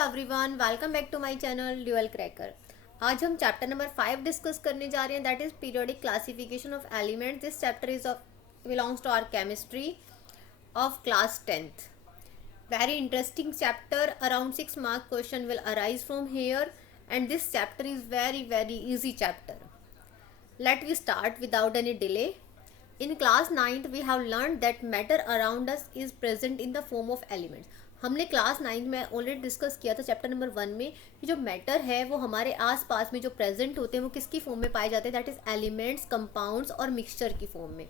Everyone, welcome back to my channel Dual Cracker. आज हम chapter number 5 discuss करने जा रहे हैं, that is periodic classification of elements. This chapter is of belongs to our chemistry of class 10th। Very interesting chapter, around 6 mark question will arise from here and this chapter is very easy chapter. Let we start without any delay. In class 9th we have learned that matter around us is present in the form of elements. हमने class 9 में already discuss किया था chapter number 1 में कि जो matter है वो हमारे आसपास में जो प्रेजेंट होते हैं वो किसकी फॉर्म में पाए जाते हैं, दैट इज एलिमेंट्स, कंपाउंड्स और मिक्सचर की फॉर्म में,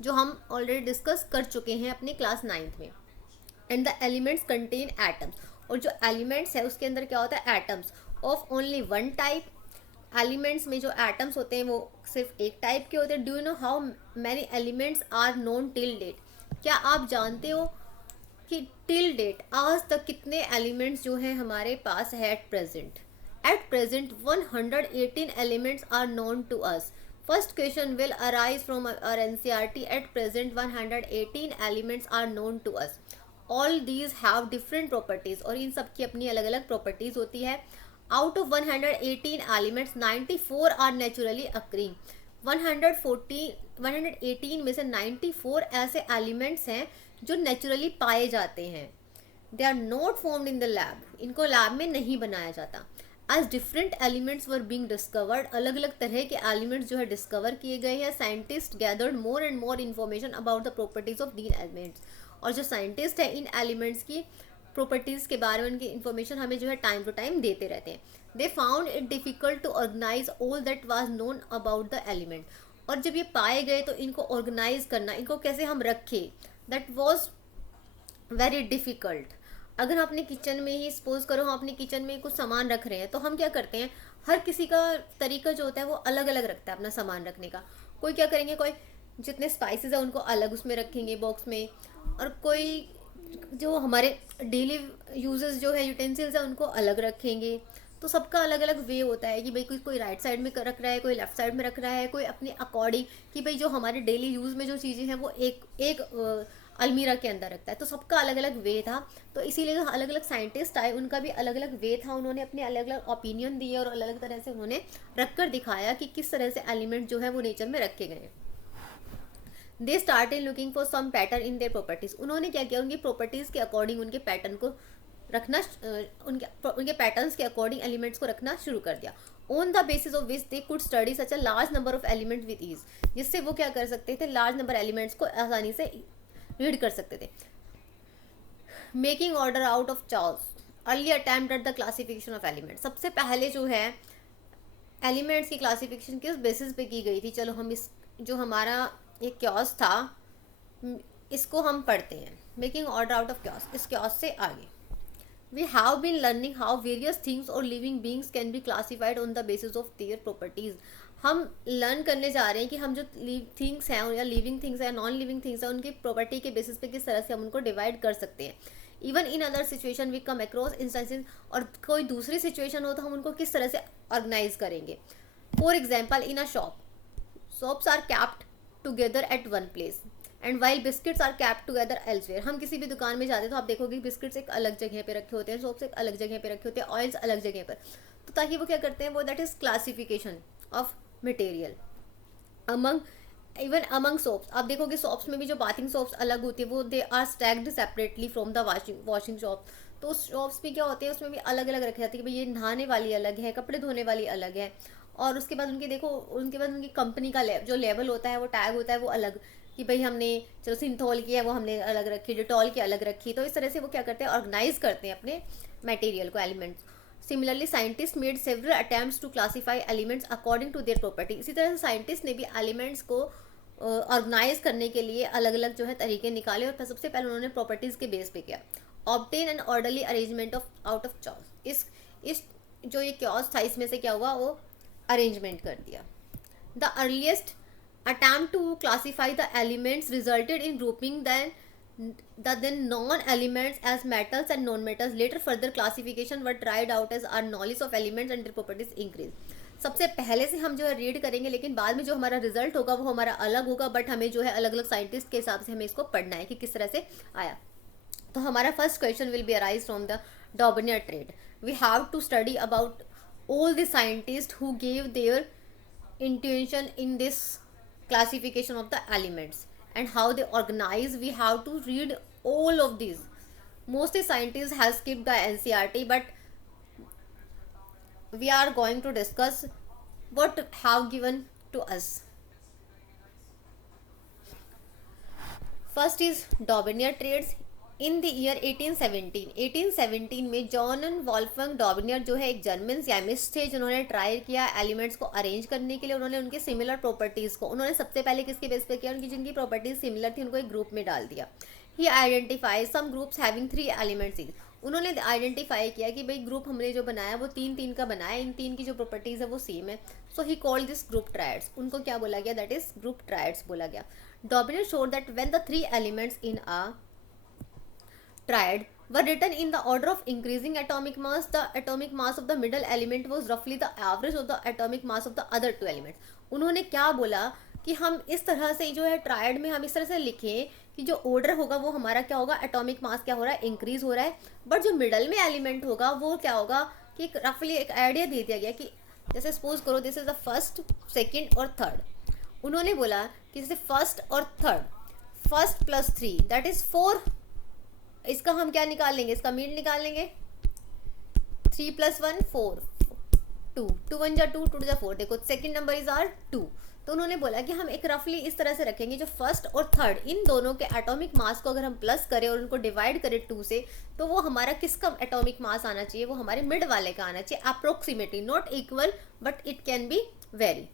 जो हम ऑलरेडी डिस्कस कर चुके हैं अपने क्लास 9 में। And the elements contain atoms, और जो एलिमेंट्स है उसके अंदर क्या होता है, atoms of only one type. Elements में जो एटम्स होते हैं वो सिर्फ एक टाइप के होते हैं। Do you know how many elements are known till date? क्या आप जानते हो कि टिल डेट आज तक कितने एलिमेंट्स जो हैं हमारे पास है at present? At present 118 elements are known to us. First question will arise from our NCERT. At present 118 elements are known to us. All these have different properties, और इन सब की अपनी अलग अलग प्रॉपर्टीज होती है। Out of 118 elements, 94 are naturally occurring. 118 में से 94 ऐसे एलिमेंट्स हैं जो नेचुरली पाए जाते हैं। They are not formed in the lab, इनको लैब में नहीं बनाया जाता। As different elements were being discovered, अलग अलग तरह के एलिमेंट्स जो है डिस्कवर किए गए हैं। Scientist gathered more and more information about the properties of these elements, और जो साइंटिस्ट है इन एलिमेंट्स की प्रॉपर्टीज़ के बारे में उनकी इन्फॉर्मेशन हमें जो है टाइम टू टाइम देते रहते हैं। They found it difficult to organise all that was known about the element, और जब ये पाए गए तो इनको ऑर्गेनाइज करना, इनको कैसे हम रखें, दैट वाज वेरी डिफ़िकल्ट। अगर हम अपने किचन में ही सपोज करो हम अपने किचन में कुछ सामान रख रहे हैं, तो हम क्या करते हैं, हर किसी का तरीका जो होता है वो अलग अलग रखता है अपना सामान रखने का। कोई क्या करेंगे, कोई जितने स्पाइसेस है उनको अलग उसमें रखेंगे बॉक्स में, और कोई जो हमारे डेली यूजेस जो है यूटेंसिल्स है उनको अलग रखेंगे। तो सबका अलग अलग वे होता है कि भाई कोई राइट साइड में रख रहा है, कोई लेफ्ट साइड में रख रहा है, कोई अपने अकॉर्डिंग कि भाई जो हमारे डेली यूज़ में जो चीज़ें हैं वो एक अलमीरा के अंदर रखता है। तो सबका अलग अलग वे था, तो इसीलिए जो अलग अलग साइंटिस्ट आए उनका भी अलग अलग वे था, उन्होंने अपने अलग अलग ओपिनियन दिए और अलग अलग तरह से उन्होंने रख कर दिखाया कि किस तरह से एलिमेंट जो है वो नेचर में रखे गए। They started looking for some pattern in their properties. उन्होंने क्या किया, उनकी प्रॉपर्टीज़ के अकॉर्डिंग उनके पैटर्न को रखना, उनके पैटर्न्स के अकॉर्डिंग एलिमेंट्स को रखना शुरू कर दिया। On the basis of which they could study such a large number of elements with ease, जिससे वो क्या कर सकते थे, लार्ज नंबर एलिमेंट्स को आसानी से रीड कर सकते थे। Making order out of charts, early attempt at the classification of elements. सबसे पहले जो है एलिमेंट्स की क्लासिफिकेशन किस बेसिस पे की गई थी, चलो हम इस जो हमारा एक क्योस था इसको हम पढ़ते हैं। Making order out of chaos, इस क्योस से आगे we have been learning how various things और living beings can be classified on the basis of their properties. हम लर्न करने जा रहे हैं कि हम जो थिंग्स हैं या लिविंग थिंग्स हैं, नॉन लिविंग थिंग्स हैं, उनकी प्रॉपर्टी के बेसिस पे किस तरह से हम उनको डिवाइड कर सकते हैं। Even in other situation we come across instances, और कोई दूसरी सिचुएशन हो तो हम उनको किस तरह से ऑर्गेनाइज करेंगे। For example, in a shop, shops are kept together at one place and while biscuits are kept together elsewhere. हम किसी भी दुकान में जाते हैं तो आप देखोगे बिस्किट्स एक अलग जगह पे रखे होते हैं, सोप्स एक अलग जगह पे रखे होते हैं, ऑयल्स अलग जगह पर। तो ताकि वो क्या करते हैं, वो that is classification of material among, even among soaps. आप देखोगे सोप्स में भी जो बाथिंग सोप्स अलग होती है वो they are stacked separately from the washing shop. तो उस शॉप्स में क्या होते हैं, उसमें भी अलग अलग रखे जाते हैं कि भाई ये नहाने वाली अलग है, कपड़े धोने वाली अलग है, और उसके बाद उनके देखो उनके बाद उनकी कंपनी का जो लेवल होता है वो टैग होता है वो अलग, कि भाई हमने चलो सिंथॉल की है वो हमने अलग रखी, डिटॉल की अलग रखी। तो इस तरह से वो क्या करते हैं, ऑर्गेनाइज करते हैं अपने मटेरियल को, elements. Similarly scientist made several attempts to classify elements according to their property. इसी तरह से साइंटिस्ट ने भी एलिमेंट्स को ऑर्गेनाइज करने के लिए अलग अलग जो है तरीके निकाले, और सबसे पहले उन्होंने प्रॉपर्टीज़ के बेस पे किया। Obtain an orderly arrangement of out of choice, इस जो ये क्योस था इसमें से क्या हुआ, वो अरेंजमेंट कर दिया। The earliest attempt to classify the elements resulted in grouping the then non-elements as metals and non-metals. Later further classification were tried out as our knowledge of elements and their properties increased. सबसे पहले से हम जो है read करेंगे, लेकिन बाद में जो हमारा रिजल्ट होगा वो हमारा अलग होगा, बट हमें जो है अलग अलग साइंटिस्ट के हिसाब से हमें इसको पढ़ना है कि किस तरह से आया। तो हमारा first question will be arise from the Daubner trade. We have to study about all the scientists who gave their intuition in this classification of the elements and how they organize. We have to read all of these. Mostly scientists have skipped the NCRT, but we are going to discuss what have given to us. First is Daubner trades. In the year 1817 में John वॉल्फगंग Daubernier जो है एक German chemist थे जिन्होंने try किया elements को arrange करने के लिए. उन्होंने उनके सिमिलर प्रॉपर्टीज़ को उन्होंने सबसे पहले किसके बेस पे किया, उनकी जिनकी प्रॉपर्टीज सिमिलर थी उनको एक ग्रुप में डाल दिया. He identify some groups having 3 elements. उन्होंने आइडेंटिफाई किया कि भाई ग्रुप हमने जो बनाया वो 3 का बनाया, इन 3 की जो प्रॉपर्टीज़ है वो सेम है. So he called this group triads. उनको क्या बोला गया, दैट इज ग्रुप ट्रायड्स बोला गया. Daubernier showed that when the 3 elements in a triad were written in the order of increasing atomic mass, the atomic mass of the middle element was roughly the average of the atomic mass of the other 2 elements. उन्होंने क्या बोला कि हम इस तरह से जो है ट्रायड में हम इस तरह से लिखें कि जो ऑर्डर होगा वो हमारा क्या होगा, एटॉमिक मास क्या हो रहा है, इंक्रीज हो रहा है. बट जो मिडल में एलिमेंट होगा वो क्या होगा कि रफली एक आइडिया दे दिया गया कि जैसे सपोज करो this is the first, second और थर्ड. उन्होंने बोला कि जैसे फर्स्ट और third, first plus 3 that is 4. इसका हम क्या निकाल लेंगे, इसका मीन निकाल लेंगे. 3 + 1 4, 2 2 1 जा 2 2 जा 4. देखो सेकंड नंबर इज आर 2. तो उन्होंने बोला कि हम एक रफली इस तरह से रखेंगे जो फर्स्ट और थर्ड इन दोनों के एटॉमिक मास को अगर हम प्लस करें और उनको डिवाइड करें 2 से, तो वो हमारा किसका एटॉमिक मास आना चाहिए, वो हमारे मिड वाले का आना चाहिए. Approximately, not equal but it can be very.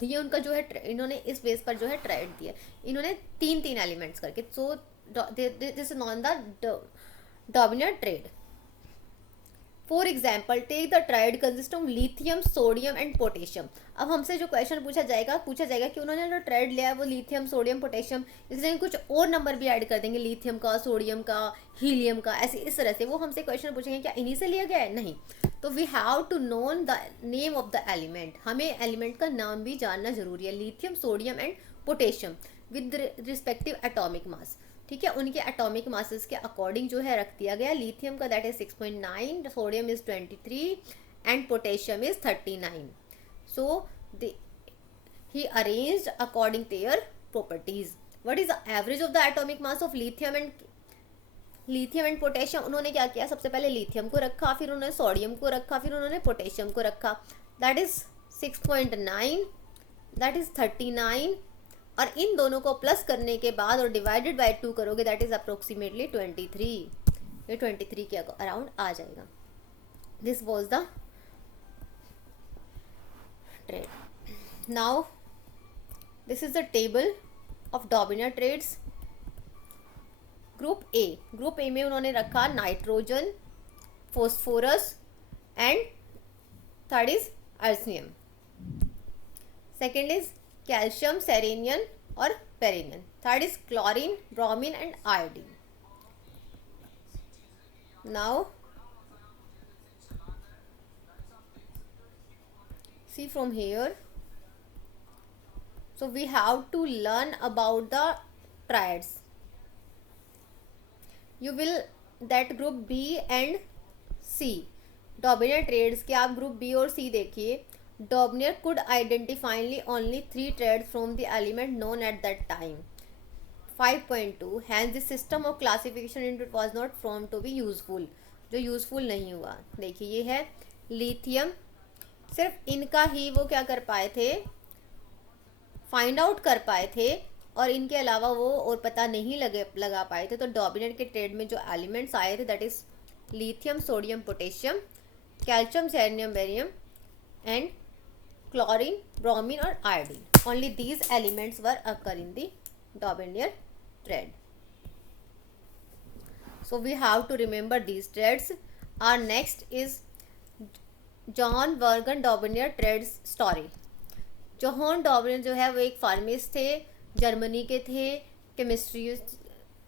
तो ये उनका जो है इन्होंने इस बेस पर जो है ट्राइड दिया. इन्होंने 3 एलिमेंट्स करके. सो this is known the Daubner trade. For example, take the triad consist of lithium, sodium and potassium. अब हमसे जो क्वेश्चन पूछा जाएगा कि उन्होंने जो ट्राइड लिया है वो लिथियम, सोडियम, पोटेशियम, इसलिए कुछ और नंबर भी ऐड कर देंगे, लिथियम का, सोडियम का, हीलियम का, ऐसे इस तरह से वो हमसे क्वेश्चन पूछेंगे क्या इन्हीं से लिया गया है, नहीं. तो we have to known the name of the element. हमें एलिमेंट का नाम भी जानना जरूरी है. Lithium, sodium and potassium with respective atomic mass. ठीक है, उनके एटॉमिक मासेस के अकॉर्डिंग जो है रख दिया गया. लिथियम का that is 6.9, sodium is 23 and potassium is 39. So he arranged according their properties. What is the average of the atomic mass of lithium and potassium. उन्होंने क्या किया, सबसे पहले लिथियम को रखा, फिर उन्होंने सोडियम को रखा, फिर उन्होंने पोटेशियम को रखा. दैट इज 6.9, दैट इज 39, और इन दोनों को प्लस करने के बाद और डिवाइडेड बाय 2 करोगे दैट इज अप्रोक्सीमेटली 23. ये 23 के अराउंड आ जाएगा. This was the triad. Now this is the table of Dobereiner triads. Group A में उन्होंने रखा nitrogen, phosphorus and third is arsenic. Second is calcium, selenium और barium. Third is chlorine, bromine and iodine. Now see from here, so we have to learn about the triads. You will that group B and C, Daubner trades के आप group B और C देखिए. Daubner could identify only 3 triads from the element known at that time. 5.2 hence the system of classification into it was not found to be useful. जो useful नहीं हुआ. देखिए ये है लिथियम, सिर्फ इनका ही वो क्या कर पाए थे, फाइंड आउट कर पाए थे, और इनके अलावा वो और पता नहीं लगा पाए थे. तो डॉबनियर के ट्रेड में जो एलिमेंट्स आए थे that is lithium, sodium, potassium, calcium, selenium, barium and chlorine, bromine और iodine. Only these elements were occur in the Daubner trade. So we have to remember these trades. Our next is John Wergen Daubner trades story. John Daubernier जो है वो एक फार्मिस्ट थे, Germany के थे. Chemistry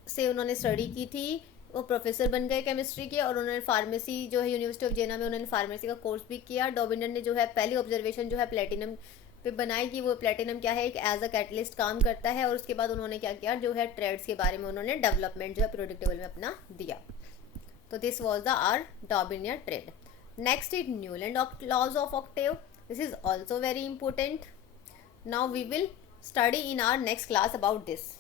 से उन्होंने स्टडी की थी, वो प्रोफेसर बन गए केमिस्ट्री के, और उन्होंने फार्मेसी जो है यूनिवर्सिटी ऑफ जेना में उन्होंने फार्मेसी का कोर्स भी किया. डॉबनियर ने जो है पहली ऑब्जर्वेशन जो है प्लेटिनम पे बनाई कि वो प्लेटिनम क्या है, एक एज अ कैटलिस्ट काम करता है. और उसके बाद उन्होंने क्या किया, जो है ट्रेड्स के बारे में उन्होंने डेवलपमेंट जो है पीरियोडिक टेबल में अपना दिया. So this was the our Daubeney trade. Next is Newland laws of octave. This is also very important. Now we will study in our next class about this.